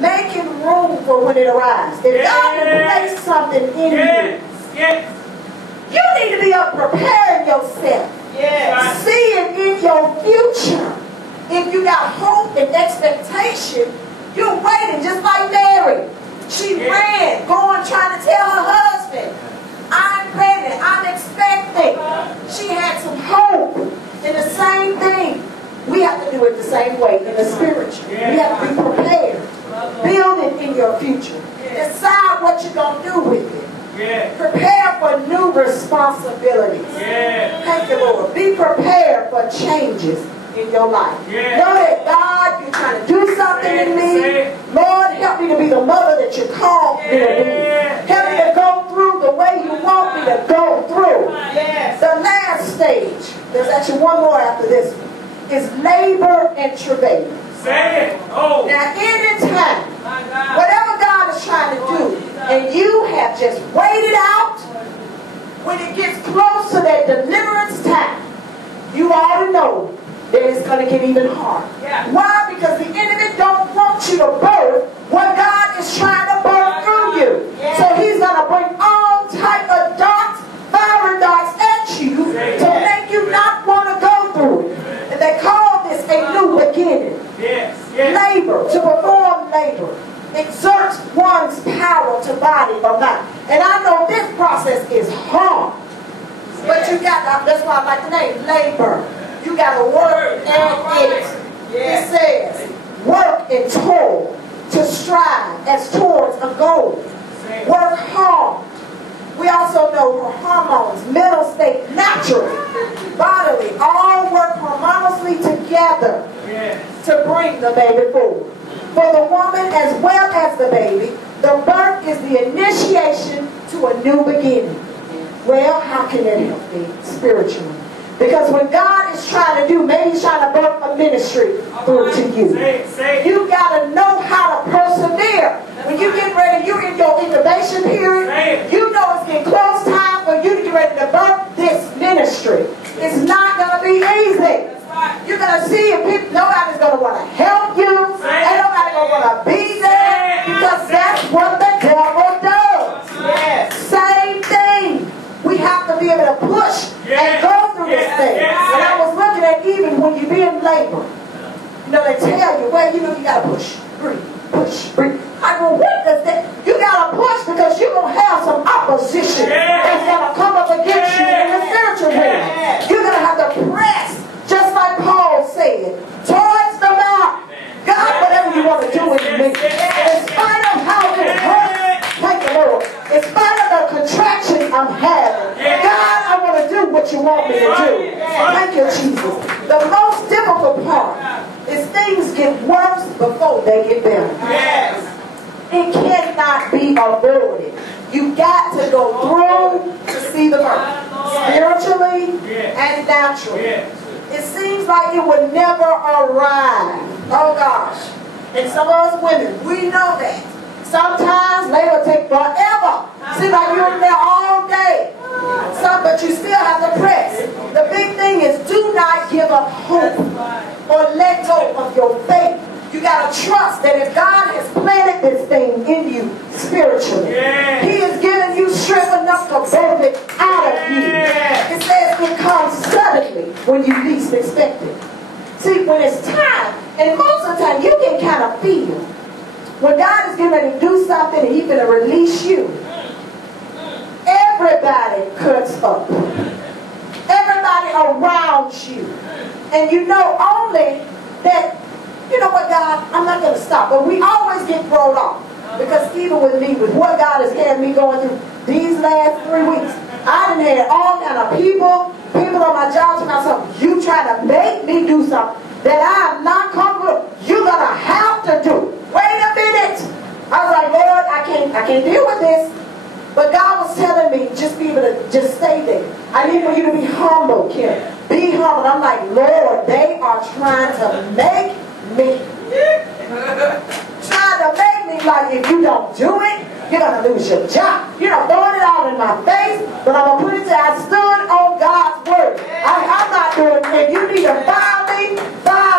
Making room for when it arrives. If God can place something in you, you need to be up preparing yourself. Seeing in your future. If you got hope and expectation, you're waiting just like Mary. She ran, going trying to tell her husband, I'm pregnant, I'm expecting. She had some hope. And the same thing, we have to do it the same way in the spiritual. We have to be prepared. Build it in your future. Decide what you're going to do with it. Prepare for new responsibilities. Thank you, Lord. Be prepared for changes in your life. Know that God, you're trying to do something in me. Lord, help me to be the mother that you called me to be. Help me to go through the way you want me to go through. The last stage, there's actually one more after this one, is labor and travail. Now, anytime, whatever God is trying to do, and you have just waited out, when it gets close to that deliverance time, you already know that it's going to get even harder. Why? Because the enemy don't want you to birth what God is trying to birth through you. So he's going to bring all type of darts, fiery darts at you to make you not want to go through it. And they call this a new beginning. Labor, to perform labor, exerts one's power to body or mind. And I know this process is hard, but you got, that's why I like the name, labor. You got to work at it. It says, work and toil to strive as towards a goal. Work hard. We also know hormones, mental state, naturally, bodily, all work harmoniously together to bring the baby forward. For the woman as well as the baby, the birth is the initiation to a new beginning. Well, how can it help me spiritually? Because when God is trying to do, maybe he's trying to birth a ministry through to you. You got to know how to persevere. When you get ready, you're in your incubation period. You know it's getting close time for you to get ready to birth this ministry. It's not going to be easy. You're going to see if people, nobody's going to want to help you. Ain't nobody going to want to be there. Because that's what the devil does. Same thing. We have to be able to push and go through this thing. And I was looking at even when you be in labor. You know, they tell you, well, you know, you got to push, breathe, push, breathe. I go, what does that? You got to push because you're going to have some opposition that's going to come up against you in the spiritual realm. You're going to have to press, just like Paul said, towards the mark. God, whatever you want to do with me, in spite of how it hurts, thank the Lord, in spite of the contraction I'm having, God, I want to do what you want me to do. Thank you, Jesus. The most difficult part is things get worse before they get better. It cannot be avoided. You got to go through to see the birth, spiritually and naturally. It seems like it would never arrive. Oh gosh. And some of us women, we know that. Sometimes labor take forever. Seems like you're in there all day. But you still have to press. The big thing is do not give up hope or let go of your faith. You got to trust that if God has planted this thing in you spiritually, He is giving you strength enough to birth it out of you. It says it comes suddenly when you least expect it. See, when it's time, and most of the time you can kind of feel when God is getting ready to do something and He's going to release you. Everybody cuts up. Everybody around you. And you know only that, you know what, God, I'm not going to stop. But we always get thrown off. Because even with me, with what God has had me going through these last 3 weeks, I done had all kind of people on my job talking about something. You try to make me do something that I am not comfortable with. You're going to have to do. Wait a minute. I was like, Lord, I can't deal with this. But God was telling me, just be able to just stay there. I need for you to be humble, Kim. Be humble. I'm like, Lord, they are trying to make me. Trying to make me like if you don't do it, you're going to lose your job. You know, throwing it all in my face. But I'm going to put it to I stood on God's word. I'm not doing it. If you need to fire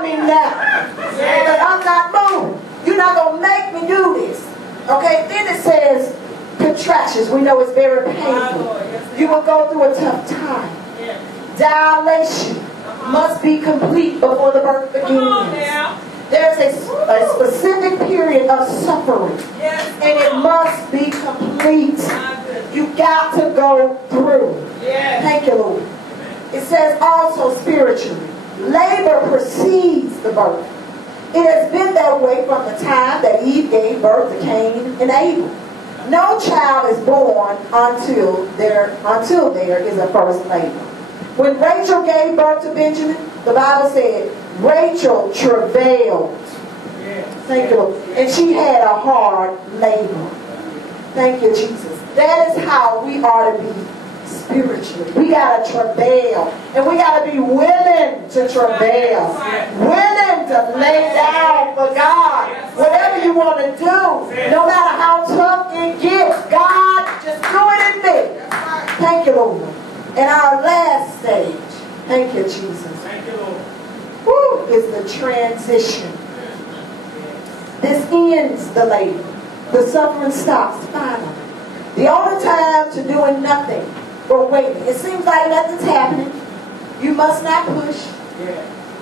me now. Because I'm not moving. You're not going to make me do this. Okay, then it says contractions. We know it's very painful. You will go through a tough time. Dilation must be complete before the birth begins. There's a specific period of suffering, and it must be complete. You got to go through. Thank you, Lord. It says also spiritually, labor precedes the birth. It has been that way from the time that Eve gave birth to Cain and Abel. No child is born until there is a first labor. When Rachel gave birth to Benjamin, the Bible said Rachel travailed. Thank you, Lord. And she had a hard labor. Thank you, Jesus. That is how we are to be spiritually. We got to travail. And we got to be willing to travail. Willing to lay down for God. Whatever you want to do. No matter how tough it gets. God, just do it in me. Thank you, Lord. And our last stage. Thank you, Jesus. Thank you, Lord. Woo, is the transition. This ends the labor. The suffering stops finally. The only time to doing nothing but waiting. It seems like nothing's happening. You must not push.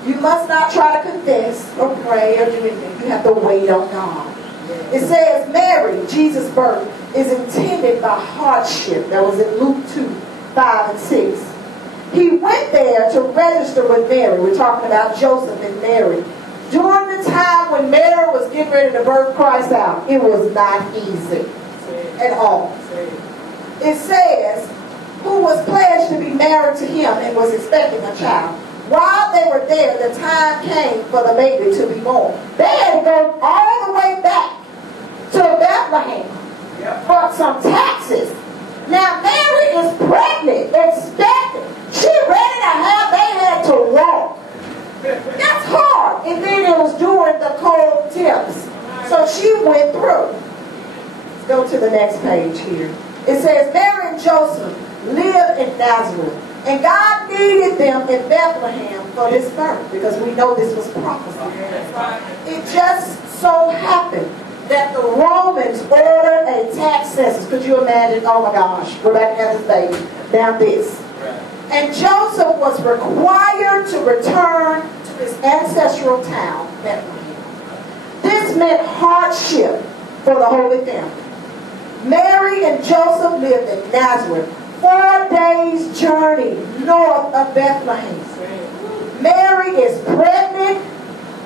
You must not try to confess or pray or do anything. You have to wait on God. It says Mary, Jesus' birth, is intended by hardship. That was in Luke 2, 5 and 6. He went there to register with Mary. We're talking about Joseph and Mary. During the time when Mary was getting ready to birth Christ out, it was not easy at all. It says, who was pledged to be married to him and was expecting a child. While they were there, the time came for the baby to be born. They had to go all the way back to Bethlehem for some taxes. Now Mary is pregnant, expecting. She ready to have, they had to walk. That's hard. And then it was during the cold temps. So she went through. Let's go to the next page here. It says Mary and Joseph lived in Nazareth. And God needed them in Bethlehem for this birth. Because we know this was prophesied. It just so happened that the Romans ordered a tax census. Could you imagine? Oh my gosh. We're about to have this baby. Now this. And Joseph was required to return to his ancestral town, Bethlehem. This meant hardship for the Holy Family. Mary and Joseph lived in Nazareth, 4 days' journey north of Bethlehem. Mary is pregnant.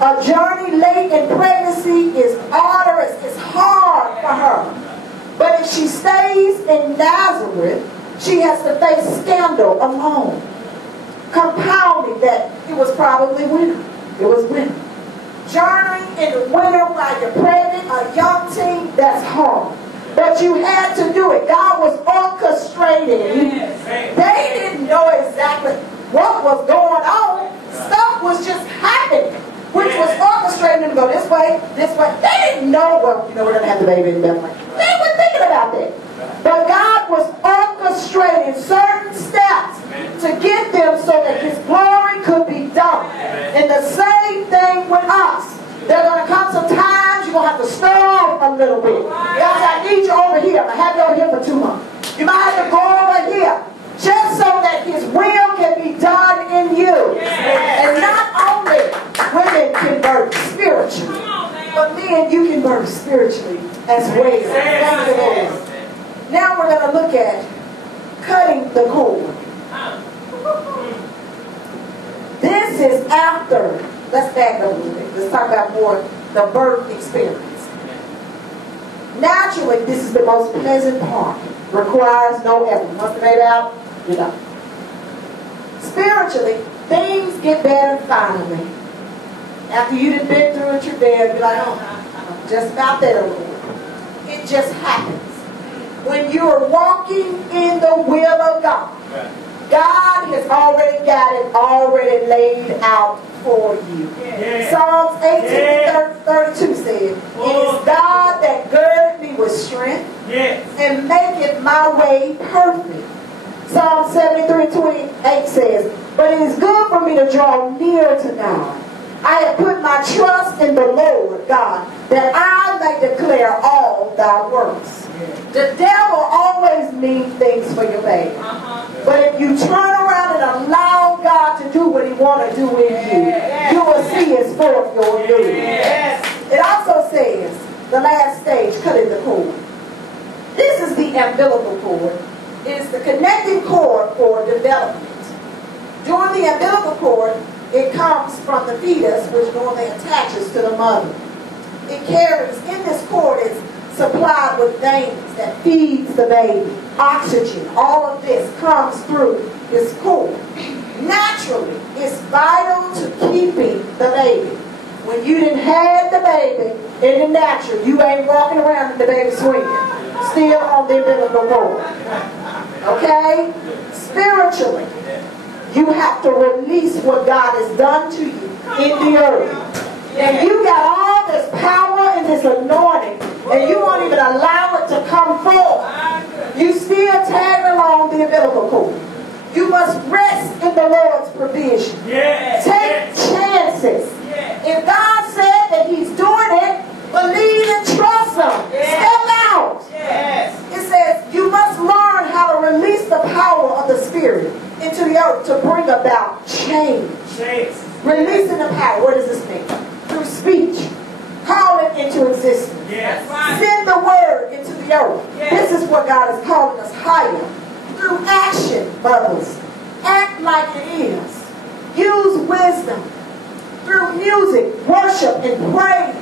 A journey late in pregnancy is arduous, it's hard for her. But if she stays in Nazareth, she has to face scandal alone. Compounding that it was probably winter. It was winter. Journeying in the winter while you're pregnant, a young teen, that's hard. But you had to do it. God was orchestrating. They didn't know exactly what was going on. Stuff was just happening, which was orchestrating them to go this way, this way. They didn't know, well, we're going to have the baby in Bethlehem. They weren't thinking about that. But God was orchestrating certain steps to get them so that His glory could be done. And the same thing with us. There are going to come some times you're going to have to stir off a little bit. God said, I need you over here. I'm going to have you over here for 2 months. You might have to go over here just so that His will can be done in you. And not only women can birth spiritually, but men, you can birth spiritually as well. Thank you, Lord. Now we're going to look at cutting the cord. This is after, let's back up a little bit. Let's talk about more the birth experience. Naturally, this is the most pleasant part. Requires no effort. Once the baby out, you're done. Spiritually, things get better finally. After you've been through it, you're there, you're like, oh, I'm just about there, Lord. It just happens. When you're walking in the will of God, God has already got it already laid out for you. Psalms 18:32 says, it is God that girdeth me with strength and maketh my way perfect. Psalm 73:28 says, but it is good for me to draw near to God. I have put my trust in the Lord God. that I may declare all thy works. The devil always means things for your baby. But if you turn around and allow God to do what he wants to do in you, you will see his forth your good. It also says, the last stage, cutting the cord. This is the umbilical cord. It is the connecting cord for development. During the umbilical cord, it comes from the fetus, which normally attaches to the mother. It carries, in this cord, is supplied with veins that feeds the baby. Oxygen, all of this comes through this cord. Naturally, it's vital to keeping the baby. When you didn't have the baby, in the natural, you ain't walking around in the baby swinging. Still on the umbilical cord. Okay? Spiritually, you have to release what God has done to you in the earth. And you got all this power and this anointing, and you won't even allow it to come forth. You still tag along the umbilical cord. You must rest in the Lord's provision. Take chances. If God said that he's doing it, believe and trust him. Step out. It says you must learn how to release the power of the Spirit into the earth to bring about change. Releasing the power. What does this mean? Through speech. Call it into existence. Send the word into the earth. This is what God is calling us higher. Through action, brothers. Act like it is. Use wisdom. Through music, worship, and praise.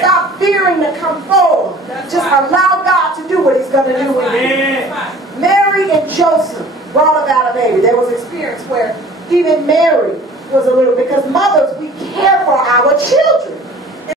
Stop fearing to come forward. Just allow God to do what he's going to do with you. Mary and Joseph brought about a baby. There was an experience where even Mary was a little, because mothers, we care for our children.